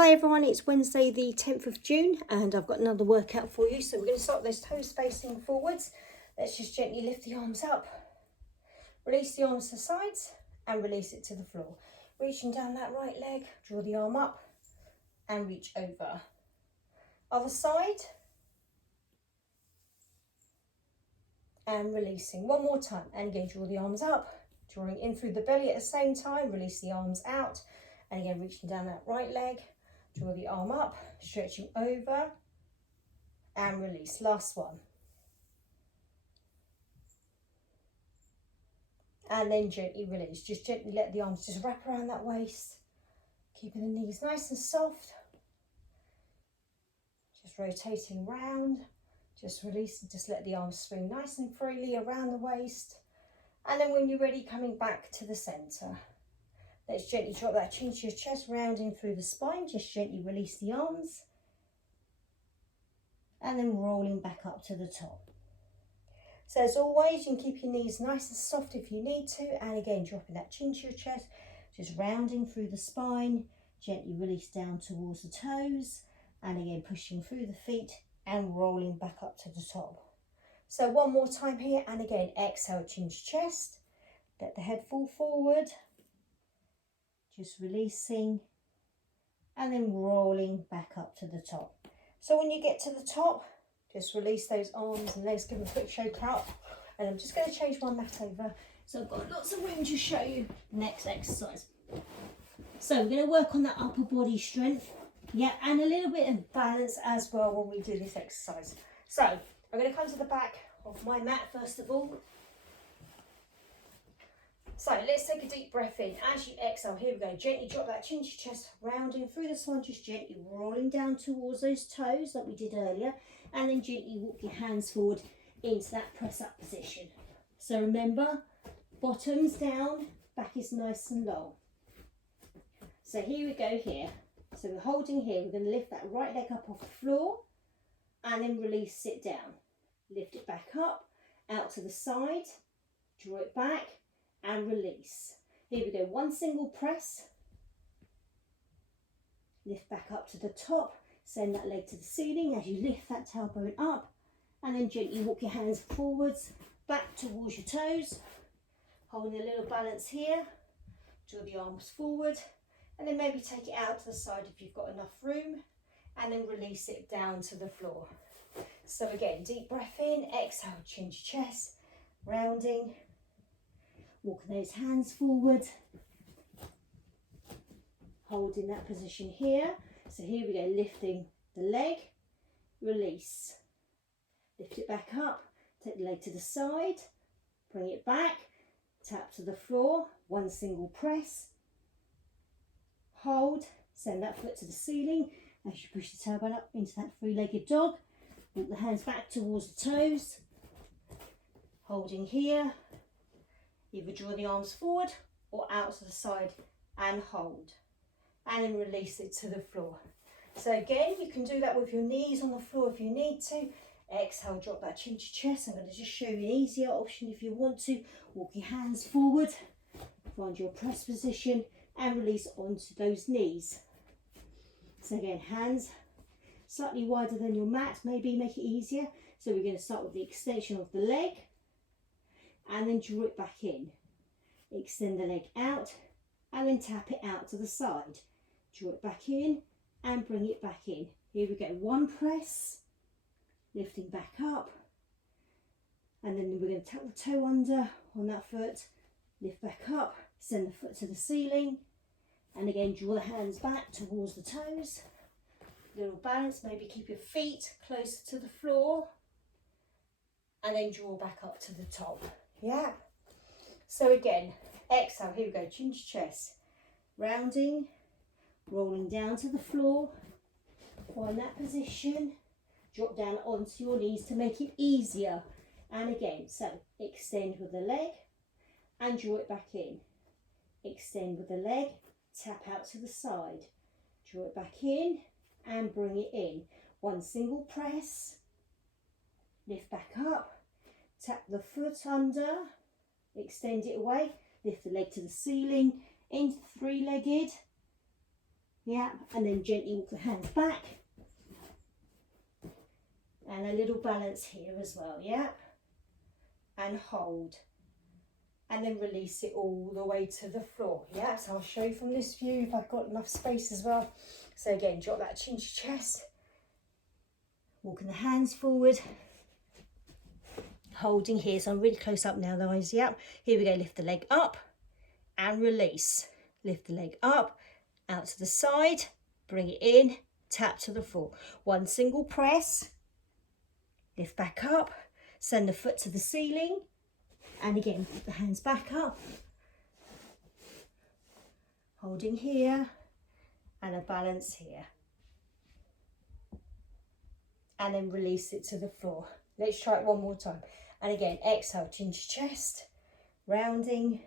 Hi everyone, it's Wednesday the 10th of June and I've got another workout for you. So we're going to start those toes facing forwards. Let's just gently lift the arms up, release the arms to the sides and release it to the floor. Reaching down that right leg, draw the arm up and reach over. Other side and releasing. One more time and again draw the arms up, drawing in through the belly at the same time, release the arms out and again reaching down that right leg. Draw the arm up, stretching over and release. Last one. And then gently release. Just gently let the arms just wrap around that waist. Keeping the knees nice and soft. Just rotating round. Just release and just let the arms swing nice and freely around the waist. And then when you're ready, coming back to the centre. Let's gently drop that chin to your chest, rounding through the spine. Just gently release the arms. And then rolling back up to the top. So as always, you can keep your knees nice and soft if you need to. And again, dropping that chin to your chest, just rounding through the spine. Gently release down towards the toes. And again, pushing through the feet and rolling back up to the top. So one more time here. And again, exhale, chin to chest. Let the head fall forward. Just releasing and then rolling back up to the top. So when you get to the top, just release those arms and legs, give them a quick shake out. And I'm just going to change my mat over. So I've got lots of room to show you the next exercise. So we're going to work on that upper body strength. Yeah, and a little bit of balance as well when we do this exercise. So I'm going to come to the back of my mat first of all. So let's take a deep breath in. As you exhale, here we go. Gently drop that chin to your chest, rounding through the spine, just gently rolling down towards those toes like we did earlier. And then gently walk your hands forward into that press up position. So remember, bottoms down, back is nice and long. So here we go here. So we're holding here. We're going to lift that right leg up off the floor and then release it down. Lift it back up, out to the side, draw it back, and release. Here we go, one single press, lift back up to the top, send that leg to the ceiling as you lift that tailbone up, and then gently walk your hands forwards, back towards your toes, holding a little balance here, draw the arms forward, and then maybe take it out to the side if you've got enough room, and then release it down to the floor. So again, deep breath in, exhale, chin to chest, rounding, walking those hands forward, holding that position here. So here we go, lifting the leg, release, lift it back up, take the leg to the side, bring it back, tap to the floor, one single press, hold, send that foot to the ceiling as you push the tailbone up into that three-legged dog, walk the hands back towards the toes, holding here. Either draw the arms forward or out to the side and hold. And then release it to the floor. So again, you can do that with your knees on the floor if you need to. Exhale, drop that chin to chest. I'm going to just show you an easier option if you want to. Walk your hands forward, find your press position and release onto those knees. So again, hands slightly wider than your mat, maybe make it easier. So we're going to start with the extension of the leg. And then draw it back in. Extend the leg out and then tap it out to the side. Draw it back in and bring it back in. Here we go, one press, lifting back up. And then we're going to tap the toe under on that foot, lift back up, send the foot to the ceiling. And again, draw the hands back towards the toes. Little balance, maybe keep your feet closer to the floor. And then draw back up to the top. Yeah. So again, exhale, here we go, chin to chest, rounding, rolling down to the floor, find that position, drop down onto your knees to make it easier. And again, so extend with the leg and draw it back in. Extend with the leg, tap out to the side, draw it back in and bring it in. One single press, lift back up, tap the foot under, extend it away, lift the leg to the ceiling, into three-legged. Yeah, and then gently walk the hands back. And a little balance here as well, yeah. And hold. And then release it all the way to the floor. Yeah, so I'll show you from this view if I've got enough space as well. So again, drop that chin to chest. Walking the hands forward. Holding here, so I'm really close up now, guys. Yep. Here we go, lift the leg up and release. Lift the leg up, out to the side, bring it in, tap to the floor. One single press, lift back up, send the foot to the ceiling, and again, put the hands back up. Holding here, and a balance here. And then release it to the floor. Let's try it one more time. And again, exhale, chin to chest, rounding,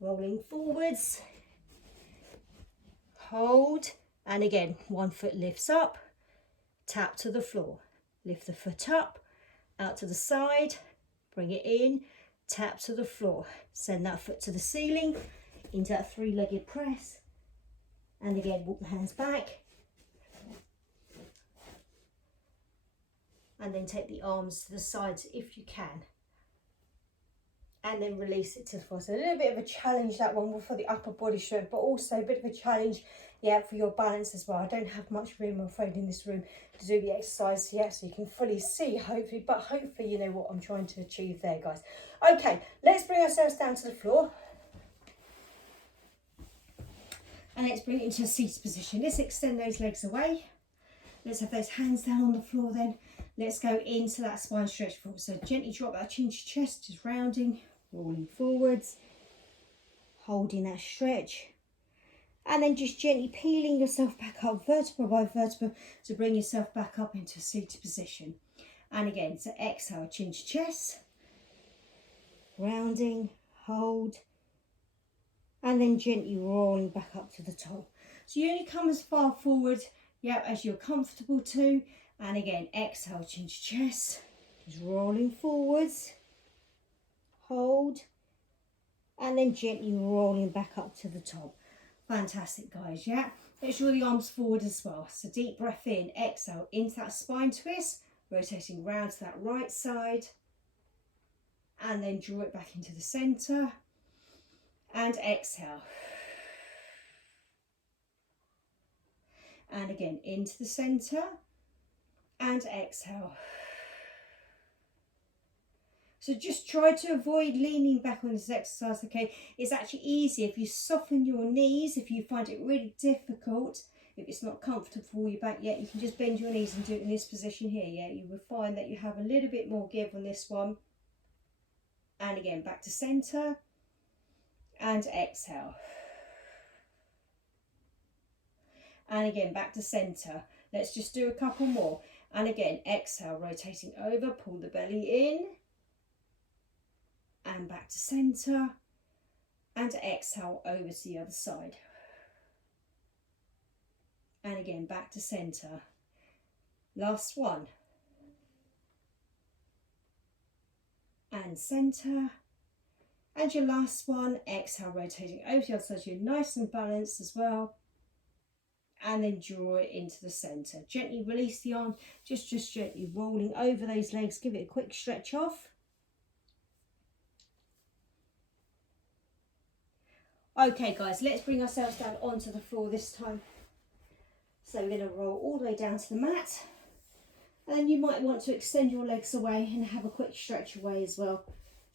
rolling forwards, hold, and again, one foot lifts up, tap to the floor, lift the foot up, out to the side, bring it in, tap to the floor, send that foot to the ceiling, into that three-legged press, and again, walk the hands back, and then take the arms to the sides if you can. And then release it to the floor. So a little bit of a challenge, that one, for the upper body strength, but also a bit of a challenge, yeah, for your balance as well. I don't have much room, I'm afraid, in this room to do the exercise yet, so you can fully see, hopefully, but hopefully you know what I'm trying to achieve there, guys. Okay, let's bring ourselves down to the floor. And let's bring it into a seated position. Let's extend those legs away. Let's have those hands down on the floor then. Let's go into that spine stretch forward. So gently drop that chin to chest, just rounding, rolling forwards, holding that stretch. And then just gently peeling yourself back up, vertebra by vertebra, to bring yourself back up into a seated position. And again, so exhale, chin to chest, rounding, hold, and then gently rolling back up to the top. So you only come as far forward, yeah, as you're comfortable to. And again, exhale, chin to chest, just rolling forwards, hold, and then gently rolling back up to the top. Fantastic, guys, yeah? Let's draw the arms forward as well. So deep breath in, exhale, into that spine twist, rotating round to that right side, and then draw it back into the centre, and exhale. And again, into the centre, and exhale. So just try to avoid leaning back on this exercise, okay? It's actually easier if you soften your knees, if you find it really difficult, if it's not comfortable for your back yet, you can just bend your knees and do it in this position here, yeah? You will find that you have a little bit more give on this one. And again, back to centre, and exhale. And again, back to centre. Let's just do a couple more. And again, exhale, rotating over, pull the belly in, and back to centre, and exhale over to the other side. And again, back to centre. Last one. And centre. And your last one, exhale, rotating over to the other side. So you're nice and balanced as well. And then draw it into the centre. Gently release the arm, just gently rolling over those legs. Give it a quick stretch off. Okay, guys, let's bring ourselves down onto the floor this time. So we're going to roll all the way down to the mat. And then you might want to extend your legs away and have a quick stretch away as well.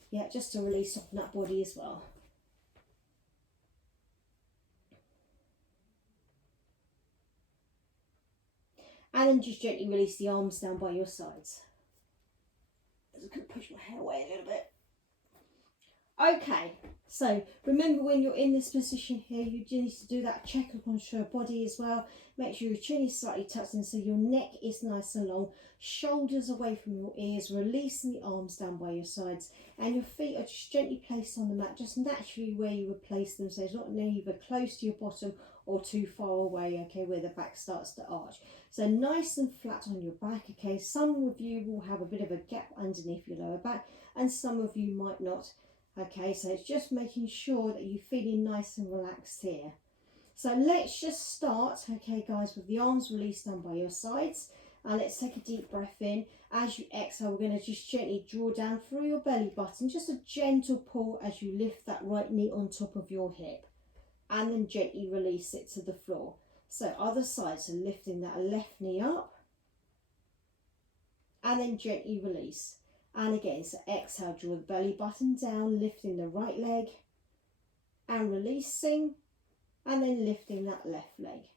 Yeah, just to really soften that body as well. And then just gently release the arms down by your sides. I'm just going to push my hair away a little bit. Okay, so remember when you're in this position here, you do need to do that check onto your body as well. Make sure your chin is slightly touching so your neck is nice and long, shoulders away from your ears, releasing the arms down by your sides, and your feet are just gently placed on the mat, just naturally where you would place them, so it's not neither close to your bottom or too far away, okay, where the back starts to arch. So nice and flat on your back, okay. Some of you will have a bit of a gap underneath your lower back, and some of you might not. Okay, so it's just making sure that you're feeling nice and relaxed here. So let's just start, okay guys, with the arms released down by your sides. And let's take a deep breath in. As you exhale, we're going to just gently draw down through your belly button. Just a gentle pull as you lift that right knee on top of your hip. And then gently release it to the floor. So other side, so lifting that left knee up. And then gently release. And again, so exhale, draw the belly button down, lifting the right leg. And releasing. And then lifting that left leg.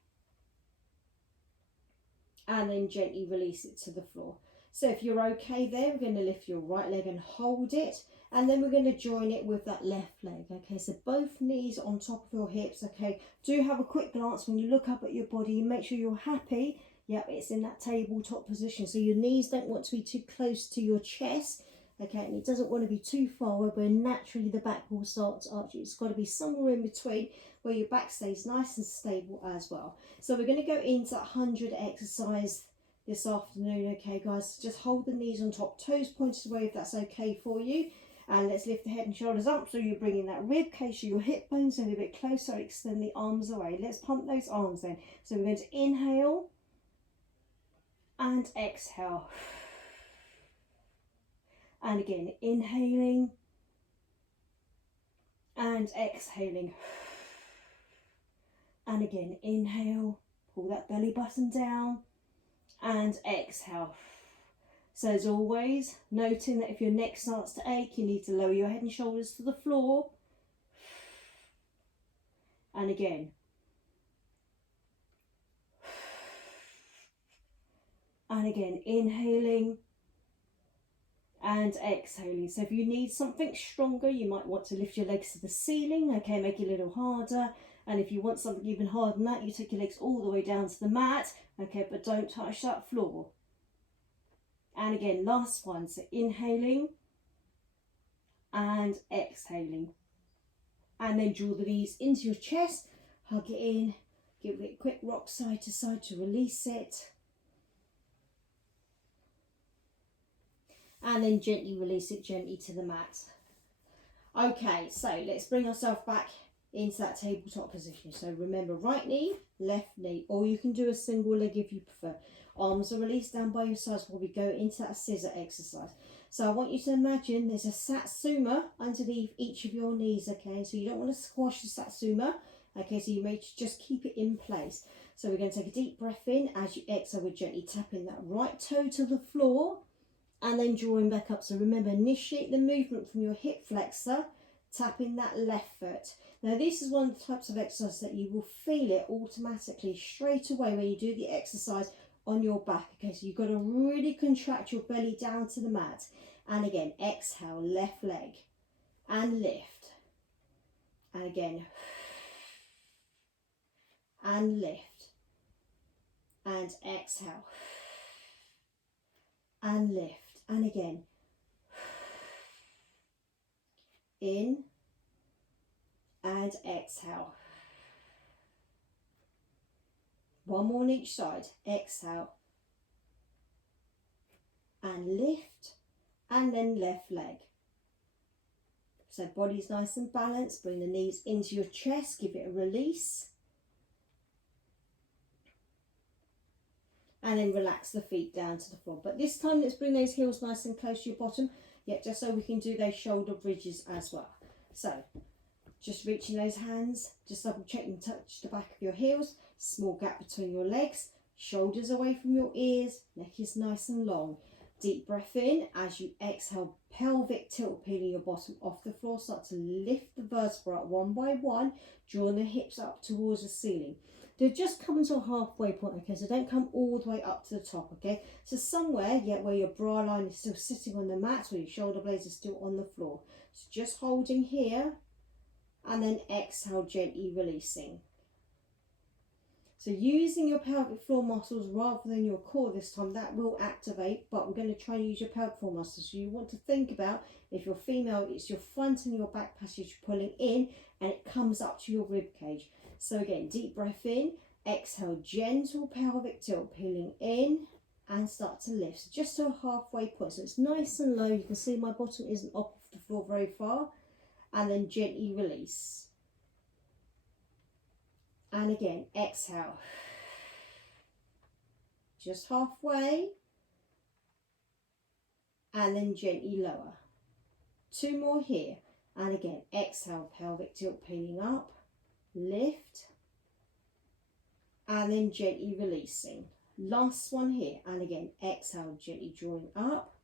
And then gently release it to the floor. So if you're okay there, we're going to lift your right leg and hold it, and then we're going to join it with that left leg. Okay, so both knees on top of your hips. Okay, do have a quick glance when you look up at your body and make sure you're happy. Yep, it's in that tabletop position, so your knees don't want to be too close to your chest. Okay, and it doesn't want to be too far away, but naturally the back will start to arch. It's got to be somewhere in between where your back stays nice and stable as well. So we're going to go into that 100 exercise this afternoon, okay guys? Just hold the knees on top, toes pointed away if that's okay for you. And let's lift the head and shoulders up, so you're bringing that rib cage to your hip bones a little bit closer, extend the arms away. Let's pump those arms in. So we're going to inhale and exhale. And again, inhaling and exhaling. And again, inhale, pull that belly button down and exhale. So as always, noting that if your neck starts to ache, you need to lower your head and shoulders to the floor. And again. And again, inhaling and exhaling. So if you need something stronger, you might want to lift your legs to the ceiling, okay, make it a little harder. And if you want something even harder than that, you take your legs all the way down to the mat, okay, but don't touch that floor. And again, last one, so inhaling and exhaling. And then draw the knees into your chest, hug it in, give it a quick rock side to side to release it. And then gently release it gently to the mat. Okay, so let's bring ourselves back into that tabletop position. So remember, right knee, left knee, or you can do a single leg if you prefer. Arms are released down by your sides while we go into that scissor exercise. So I want you to imagine there's a satsuma underneath each of your knees, okay? So you don't want to squash the satsuma, okay? So you may just keep it in place. So we're going to take a deep breath in. As you exhale, we're gently tapping that right toe to the floor and then drawing back up. So remember, initiate the movement from your hip flexor, tapping that left foot. Now this is one of the types of exercise that you will feel it automatically straight away when you do the exercise on your back. Okay, so you've got to really contract your belly down to the mat. And again, exhale, left leg and lift. And again, and lift. And exhale. And lift. And again, in and exhale. One more on each side. Exhale and lift, and then left leg. So body's nice and balanced. Bring the knees into your chest, give it a release. And then relax the feet down to the floor. But this time let's bring those heels nice and close to your bottom, just so we can do those shoulder bridges as well. So just reaching those hands, just double check and touch the back of your heels, small gap between your legs, shoulders away from your ears, neck is nice and long. Deep breath in. As you exhale, pelvic tilt, peeling your bottom off the floor. Start to lift the vertebrae one by one, drawing the hips up towards the ceiling. They'll just come to a halfway point, okay, so don't come all the way up to the top, okay. So somewhere, where your bra line is still sitting on the mat, where your shoulder blades are still on the floor. So just holding here, and then exhale, gently releasing. So using your pelvic floor muscles rather than your core this time, that will activate, but we're going to try and use your pelvic floor muscles. So you want to think about, if you're female, it's your front and your back passage pulling in, and it comes up to your rib cage. So again, deep breath in, exhale, gentle pelvic tilt, peeling in, and start to lift. So just to a halfway point, so it's nice and low. You can see my bottom isn't off the floor very far, and then gently release. And again, exhale. Just halfway. And then gently lower. 2 more here. And again, exhale, pelvic tilt, peeling up. Lift. And then gently releasing. Last one here. And again, exhale, gently drawing up.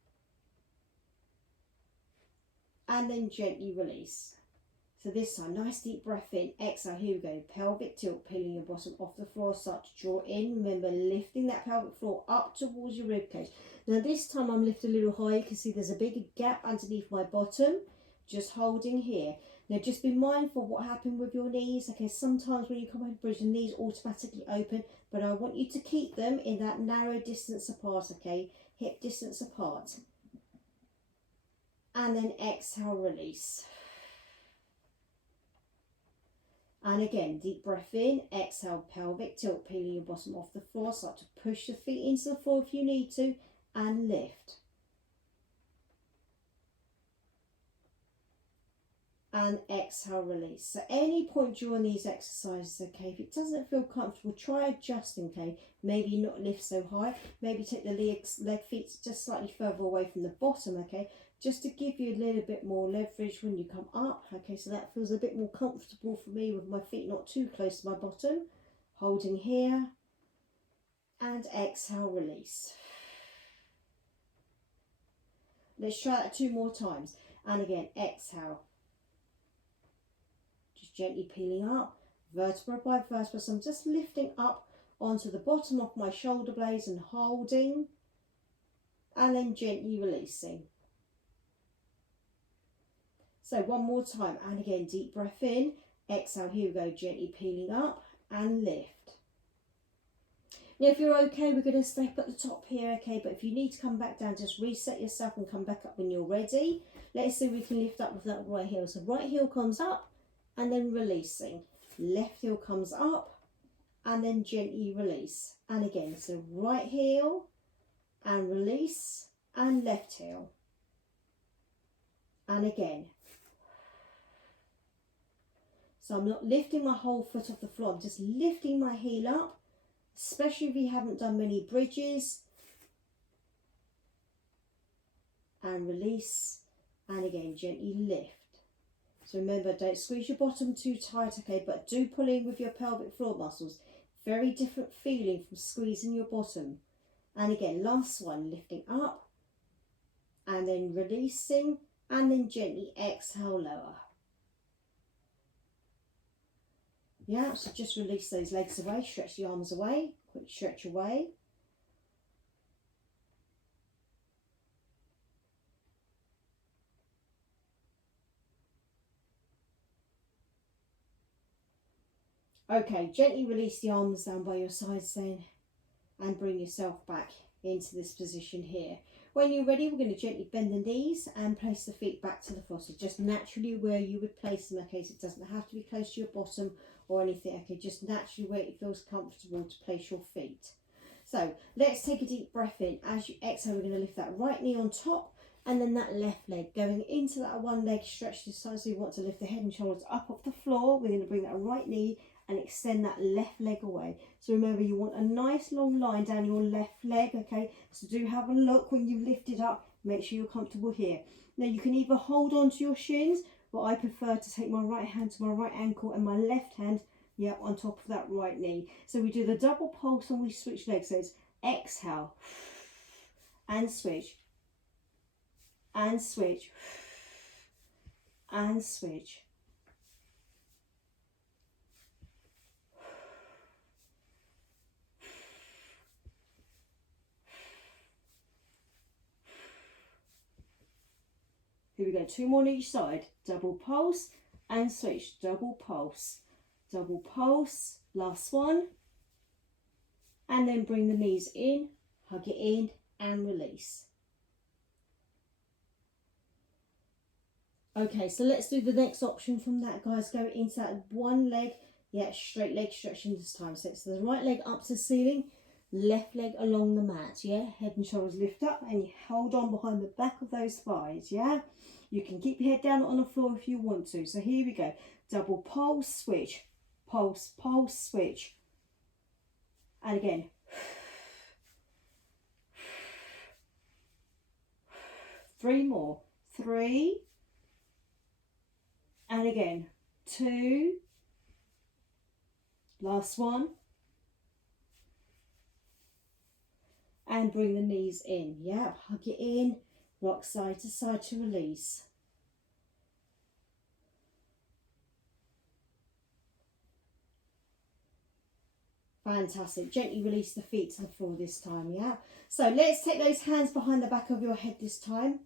And then gently release. So this time, nice deep breath in. Exhale, here we go. Pelvic tilt, peeling your bottom off the floor. Start to draw in. Remember, lifting that pelvic floor up towards your ribcage. Now this time I'm lifted a little higher. You can see there's a big gap underneath my bottom. Just holding here. Now just be mindful what happened with your knees. Okay, sometimes when you come over the bridge, the knees automatically open. But I want you to keep them in that narrow distance apart, okay? Hip distance apart. And then exhale, release. And again, deep breath in, exhale, pelvic tilt, peeling your bottom off the floor. Start to push the feet into the floor if you need to, and lift. And exhale, release. So any point during these exercises, okay, if it doesn't feel comfortable, try adjusting, okay? Maybe not lift so high, maybe take the leg feet just slightly further away from the bottom, okay? Just to give you a little bit more leverage when you come up, okay? So that feels a bit more comfortable for me with my feet not too close to my bottom. Holding here, and exhale, release. Let's try that 2 more times. And again, exhale. Just gently peeling up, vertebra by vertebra. So I'm just lifting up onto the bottom of my shoulder blades and holding, and then gently releasing. So 1 more time, and again, deep breath in, exhale, here we go, gently peeling up and lift. Now if you're okay, we're going to stay up at the top here, okay, but if you need to come back down, just reset yourself and come back up when you're ready. Let's see if we can lift up with that right heel. So right heel comes up and then releasing. Left heel comes up and then gently release. And again, so right heel and release, and left heel. And again. So I'm not lifting my whole foot off the floor, I'm just lifting my heel up, especially if you haven't done many bridges. And release, and again, gently lift. So remember, don't squeeze your bottom too tight, okay, but do pull in with your pelvic floor muscles. Very different feeling from squeezing your bottom. And again, last one, lifting up, and then releasing, and then gently exhale, lower. Yeah, so just release those legs away, stretch the arms away, quick stretch away. Okay, gently release the arms down by your sides then, and bring yourself back into this position here. When you're ready, we're going to gently bend the knees and place the feet back to the floor. So just naturally where you would place them, okay, so it doesn't have to be close to your bottom or anything, okay, just naturally where it feels comfortable to place your feet. So let's take a deep breath in. As you exhale, we're going to lift that right knee on top, and then that left leg going into that one leg stretch this side. So you want to lift the head and shoulders up off the floor. We're going to bring that right knee and extend that left leg away. So remember, you want a nice long line down your left leg, okay? So do have a look when you lift it up. Make sure you're comfortable here. Now you can either hold on to your shins, but I prefer to take my right hand to my right ankle and my left hand, yeah, on top of that right knee. So we do the double pulse and we switch legs. So it's exhale and switch and switch and switch. Here we go, 2 more on each side. Double pulse and switch, double pulse, last one. And then bring the knees in, hug it in and release. Okay, so let's do the next option from that, guys. Go into that one leg, yeah, straight leg stretching this time. So it's the right leg up to the ceiling, left leg along the mat, yeah? Head and shoulders lift up and you hold on behind the back of those thighs, yeah? You can keep your head down on the floor if you want to. So here we go. Double pulse, switch, pulse, pulse, switch. And again. 3 more. 3. And again. 2. Last one. And bring the knees in. Yeah, hug it in. Rock side to side to release. Fantastic. Gently release the feet to the floor this time, yeah? So let's take those hands behind the back of your head this time.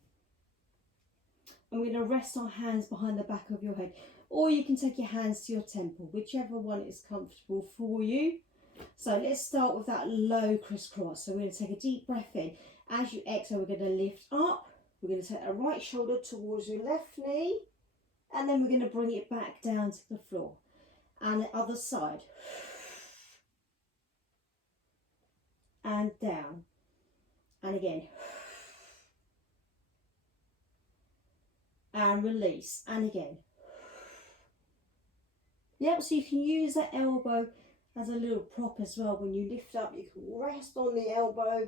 And we're going to rest our hands behind the back of your head. Or you can take your hands to your temple, whichever one is comfortable for you. So let's start with that low crisscross. So we're going to take a deep breath in. As you exhale, we're going to lift up. We're going to take the right shoulder towards your left knee. And then we're going to bring it back down to the floor. And the other side. And down. And again. And release. And again. Yep, so you can use that elbow as a little prop as well. When you lift up, you can rest on the elbow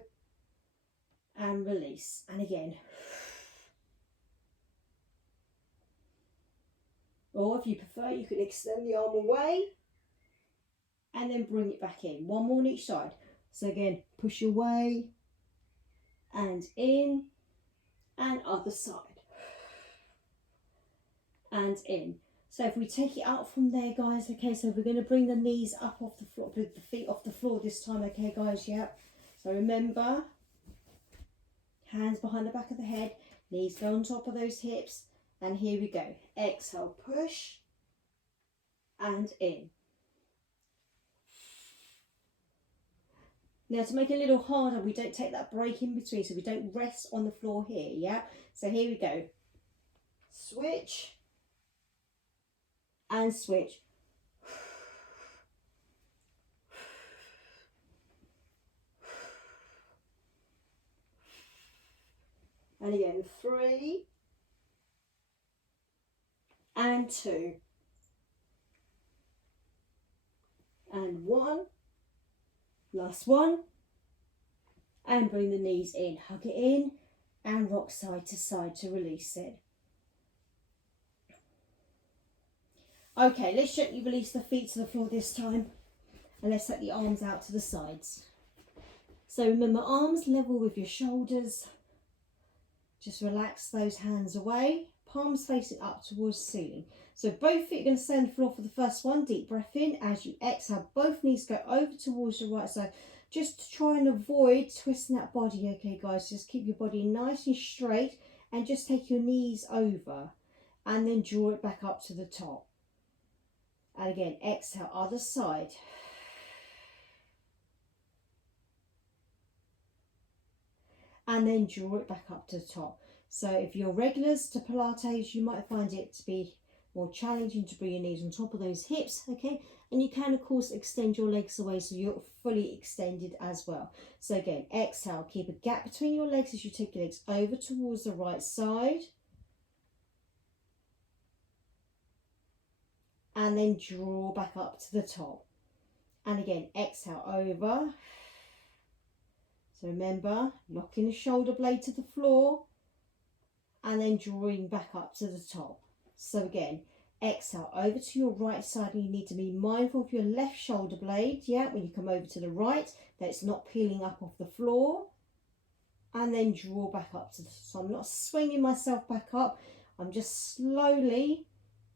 and release. And again. Or if you prefer, you can extend the arm away and then bring it back in. One more on each side. So again, push away and in and other side. And in. So if we take it out from there, guys, okay, so we're going to bring the knees up off the floor, the feet off the floor this time, okay, guys, yeah. So remember, hands behind the back of the head, knees go on top of those hips, and here we go. Exhale, push, and in. Now to make it a little harder, we don't take that break in between, so we don't rest on the floor here, yeah. So here we go. Switch. And switch. And again, 3 and 2 and 1. Last one. And bring the knees in. Hug it in and rock side to side to release it. Okay, let's gently release the feet to the floor this time. And let's set the arms out to the sides. So remember, arms level with your shoulders. Just relax those hands away. Palms facing up towards the ceiling. So both feet are going to stay on the floor for the first one. Deep breath in. As you exhale, both knees go over towards your right side. Just to try and avoid twisting that body, okay, guys? Just keep your body nice and straight. And just take your knees over. And then draw it back up to the top. And again, exhale, other side. And then draw it back up to the top. So if you're regulars to Pilates, you might find it to be more challenging to bring your knees on top of those hips, okay? And you can, of course, extend your legs away so you're fully extended as well. So again, exhale, keep a gap between your legs as you take your legs over towards the right side. And then draw back up to the top. And again, exhale over. So remember, locking the shoulder blade to the floor. And then drawing back up to the top. So again, exhale over to your right side. And you need to be mindful of your left shoulder blade. Yeah, when you come over to the right, that it's not peeling up off the floor. And then draw back up to the top. So I'm not swinging myself back up. I'm just slowly...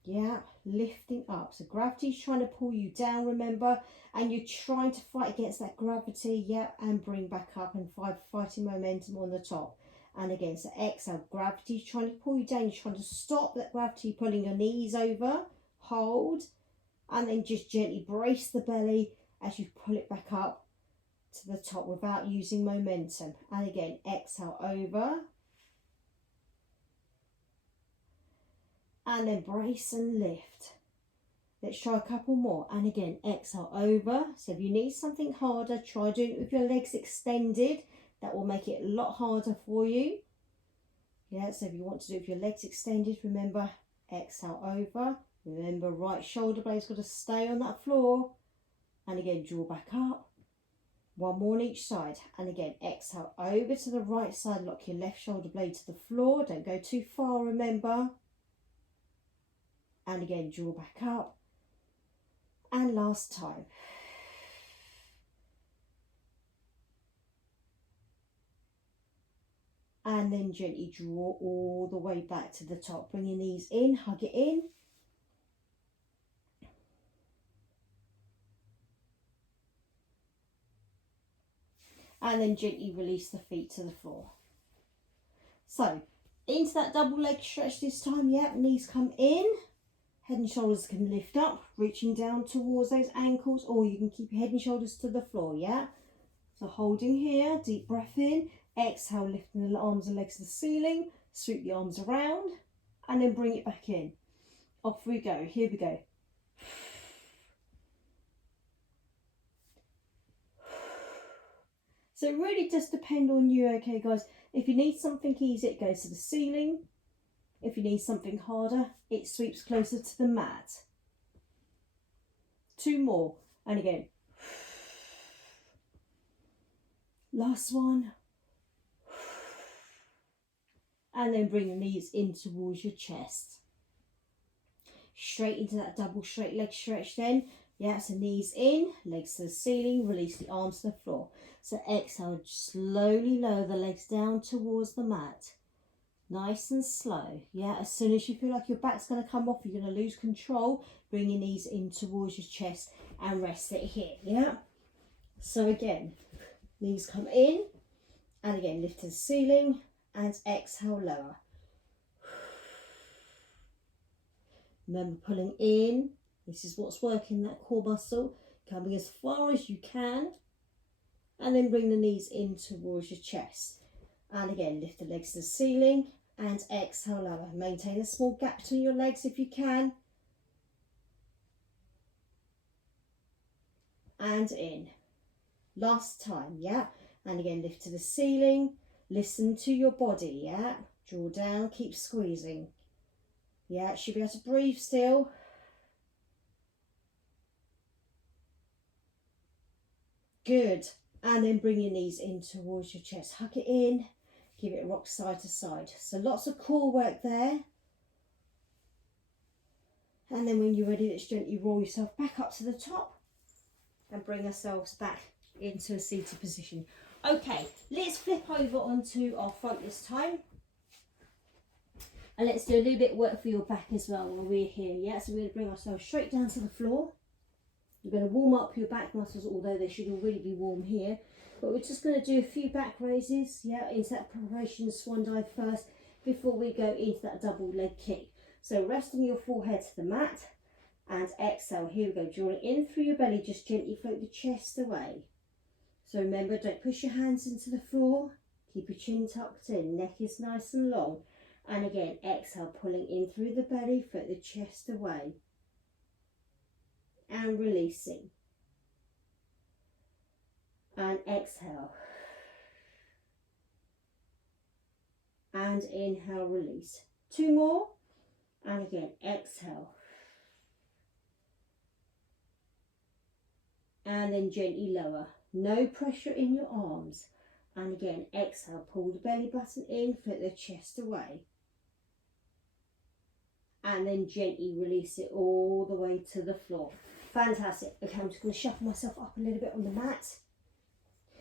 yeah, lifting up. So gravity's trying to pull you down, remember, and you're trying to fight against that gravity, yeah, and bring back up and fighting momentum on the top. And again, so exhale, gravity's trying to pull you down. You're trying to stop that gravity pulling your knees over, hold, and then just gently brace the belly as you pull it back up to the top without using momentum. And again, exhale over. And then brace and lift. Let's try a couple more. And again, exhale over. So if you need something harder, try doing it with your legs extended. That will make it a lot harder for you. Yeah, so if you want to do it with your legs extended, remember, exhale over Remember, right shoulder blade's got to stay on that floor. And again, draw back up. One more on each side. And again, exhale over to the right side. Lock your left shoulder blade to the floor. Don't go too far, remember. And again, draw back up. And last time. And then gently draw all the way back to the top. Bring your knees in, hug it in. And then gently release the feet to the floor. So, into that double leg stretch this time, yeah, knees come in, head and shoulders can lift up, reaching down towards those ankles, or you can keep your head and shoulders to the floor, yeah? So holding here, deep breath in, exhale, lifting the arms and legs to the ceiling, sweep the arms around, and then bring it back in. Off we go, here we go. So it really does depend on you, okay guys. If you need something easy, it goes to the ceiling. If you need something harder, it sweeps closer to the mat. 2 more, and again. Last one. And then bring the knees in towards your chest. Straight into that double straight leg stretch then. Yeah, so knees in, legs to the ceiling, release the arms to the floor. So exhale, slowly lower the legs down towards the mat. Nice and slow. Yeah, as soon as you feel like your back's going to come off, you're going to lose control, bring your knees in towards your chest and rest it here. Yeah. So again, knees come in and again lift to the ceiling and exhale, lower. Remember pulling in. This is what's working, that core muscle. Coming as far as you can. And then bring the knees in towards your chest. And again, lift the legs to the ceiling and exhale, lower. Maintain a small gap between your legs if you can. And in. Last time, yeah. And again, lift to the ceiling. Listen to your body, yeah. Draw down, keep squeezing. Yeah, should be able to breathe still. Good. And then bring your knees in towards your chest. Hug it in. Give it a rock side to side. So lots of core work there. And then when you're ready, let's gently roll yourself back up to the top and bring ourselves back into a seated position. Okay, let's flip over onto our front this time. And let's do a little bit of work for your back as well while we're here. Yeah, so we're going to bring ourselves straight down to the floor. You're going to warm up your back muscles, although they should already be warm here. But we're just going to do a few back raises, yeah, into that preparation swan dive first before we go into that double leg kick. So resting your forehead to the mat and exhale. Here we go, drawing in through your belly, just gently float the chest away. So remember, don't push your hands into the floor. Keep your chin tucked in, neck is nice and long. And again, exhale, pulling in through the belly, float the chest away. And releasing. And exhale. And inhale, release. 2 more. And again, exhale. And then gently lower. No pressure in your arms. And again, exhale, pull the belly button in, float the chest away. And then gently release it all the way to the floor. Fantastic. Okay, I'm just going to shuffle myself up a little bit on the mat.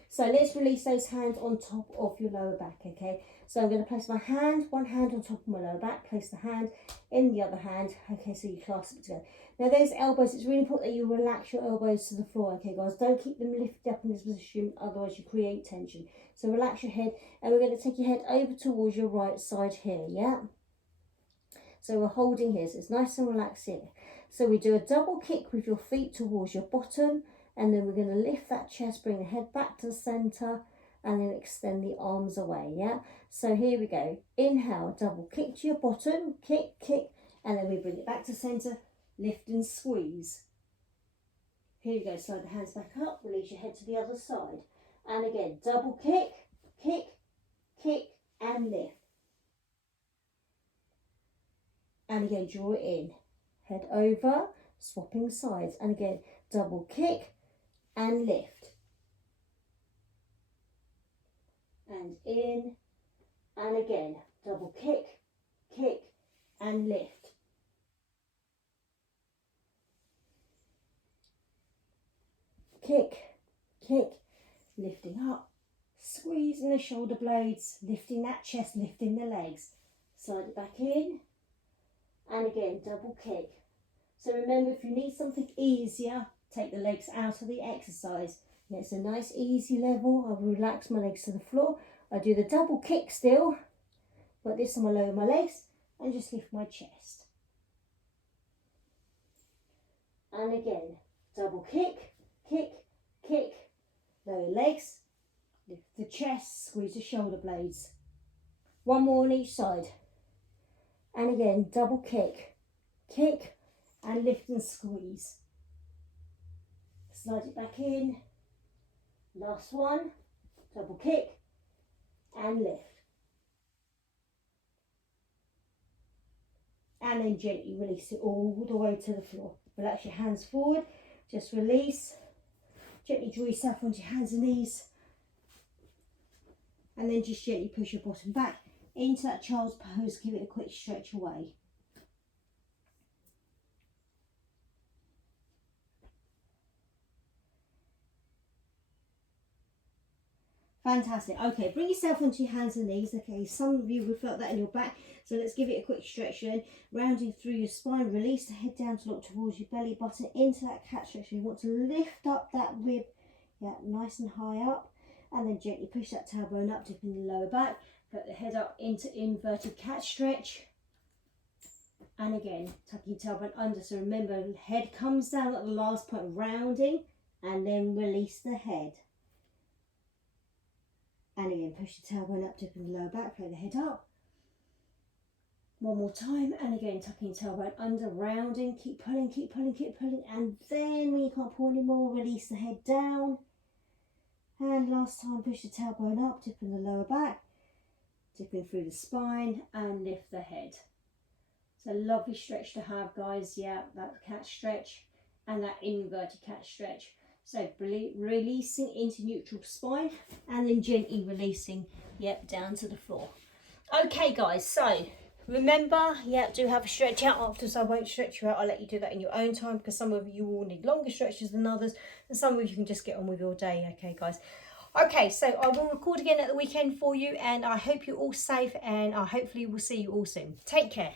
So let's release those hands on top of your lower back, okay? So I'm going to place my hand, one hand on top of my lower back, place the hand in the other hand. Okay, so you clasp it together. Now those elbows, it's really important that you relax your elbows to the floor, okay guys? Don't keep them lifted up in this position, otherwise you create tension. So relax your head, and we're going to take your head over towards your right side here, yeah? So we're holding here, so it's nice and relaxed here. So we do a double kick with your feet towards your bottom, and then we're going to lift that chest, bring the head back to the centre, and then extend the arms away, yeah? So here we go. Inhale, double kick to your bottom, kick, kick, and then we bring it back to centre, lift and squeeze. Here we go, slide the hands back up, release your head to the other side. And again, double kick, kick, kick, and lift. And again, draw it in. head over, swapping sides. And again, double kick and lift. And in, and again, double kick, kick, and lift. Kick, kick, lifting up, squeezing the shoulder blades, lifting that chest, lifting the legs. Slide it back in, and again, double kick. So remember, if you need something easier, take the legs out of the exercise. And it's a nice easy level. I'll relax my legs to the floor. I do the double kick still, but this time I lower my legs and just lift my chest. And again, double kick, kick, kick, lower legs, lift the chest, squeeze the shoulder blades. One more on each side. And again, double kick, kick, and lift and squeeze. Slide it back in. Last one, double kick and lift. And then gently release it all the way to the floor. Relax your hands forward, just release. Gently draw yourself onto your hands and knees. And then just gently push your bottom back into that child's pose. Give it a quick stretch away. Fantastic. Okay, bring yourself onto your hands and knees. Okay, some of you will felt that in your back, so let's give it a quick stretch then. Rounding through your spine, release the head down to look towards your belly button into that cat stretch. You want to lift up that rib, yeah, nice and high up, and then gently push that tailbone up, dipping the lower back. Put the head up into inverted cat stretch. And again, tucking your tailbone under. So remember, the head comes down at the last point, rounding, and then release the head. And again, push the tailbone up, dipping the lower back, float the head up. One more time, and again, tucking your tailbone under, rounding, keep pulling, keep pulling, keep pulling, and then when you can't pull anymore, release the head down. And last time, push the tailbone up, dipping the lower back, dipping through the spine, and lift the head. It's a lovely stretch to have, guys. Yeah, that cat stretch and that inverted cat stretch. So releasing into neutral spine and then gently releasing, yep, down to the floor. Okay, guys, so remember, yeah, do have a stretch out after, so I won't stretch you out. I'll let you do that in your own time because some of you will need longer stretches than others, and some of you can just get on with your day. Okay, guys. Okay, so I will record again at the weekend for you, and I hope you're all safe, and I hopefully will see you all soon. Take care.